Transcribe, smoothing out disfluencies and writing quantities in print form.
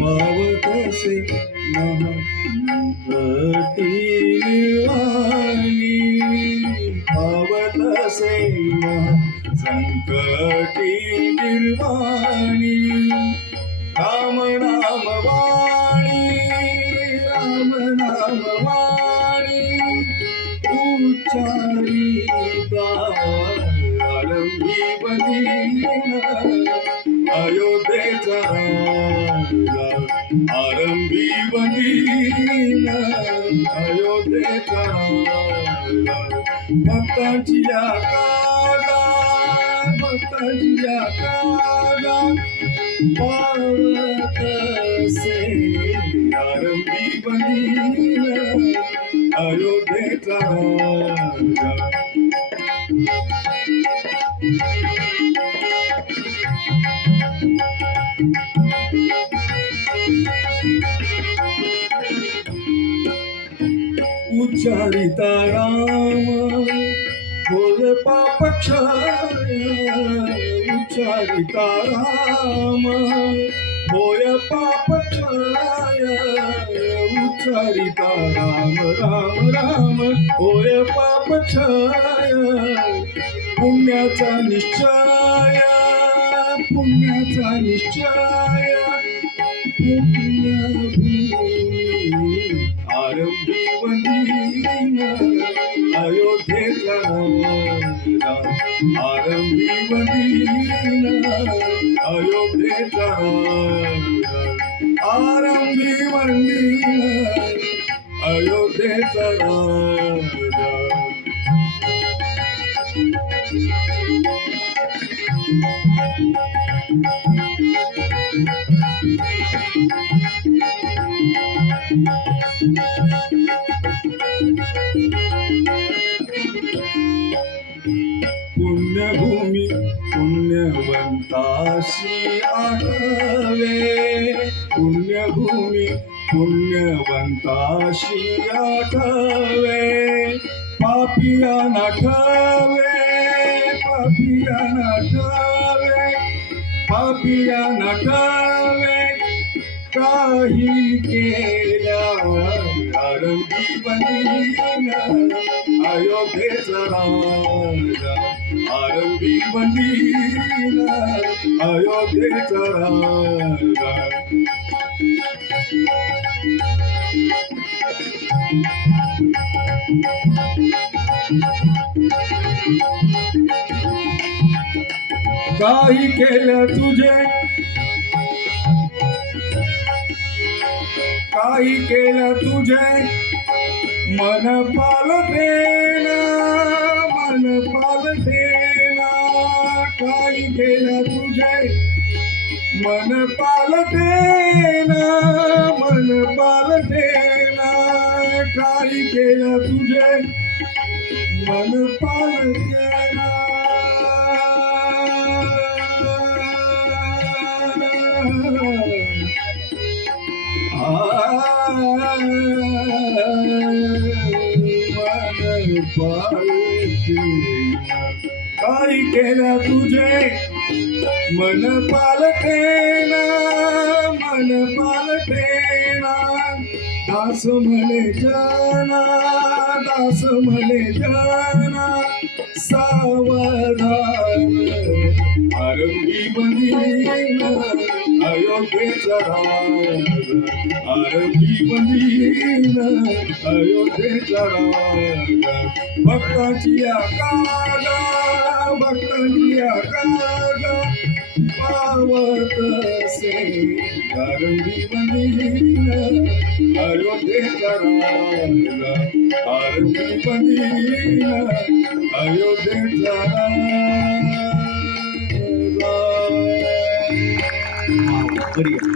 पावतसे महासंकटी निर्वाणी पावतसे महासंकटी निर्वाणी राम नाम वाणी राम नाम वाणी उच्चारिता आरंभी बंदीना अयोध्येचा राजा आरंभी बंदीना अयोध्येचा राजा भक्तांची कागा भक्तांची कागा पावतसे आरंभी बंदीना अयोध्येचा राजा उच्चारिता राम बोल पाप क्षय उच्चारिता राम होय पाप क्षय उच्चारिता राम राम राम होय पाप क्षय पुण्याचा निश्चय पुण्याचा निश्चय पुण्यभूमी आरंभी बंदीना अयोध्येचा राजा आरंभी बंदीना अयोध्येचा राजा आरंभी बंदीना अयोध्येचा राजा पुण्यभूमी पुण्यवंताशी आठवे पुण्यभूमी पुण्यवंताशी आठवे पापिया नाठवे पापिया नाठवे पापिया नाठवे काही केल्या आरंभी बंदीना अयोध्येचा राजा आरंभी बंदीना अयोध्येचा राजा काही केलं तुझे काही केलं तुझे मन पालटेना मन पालटेना काही केलं तुझे मन पालटेना मन पालटेना काही केलं तुझे मन पालटेना काही केलं तुझे मन पालटेना मन पालटेना दास म्हणे जना दास म्हणे जना सावधान आरंभी बंदीना अयोध्येचा राजा आरंभी बंदीना अयोध्येचा राजा भक्तांची कागा भक्तांची कागा पावतसे आरंभी बंदीना अयोध्येचा राजा आरंभी बंदीना अयोध्येचा राजा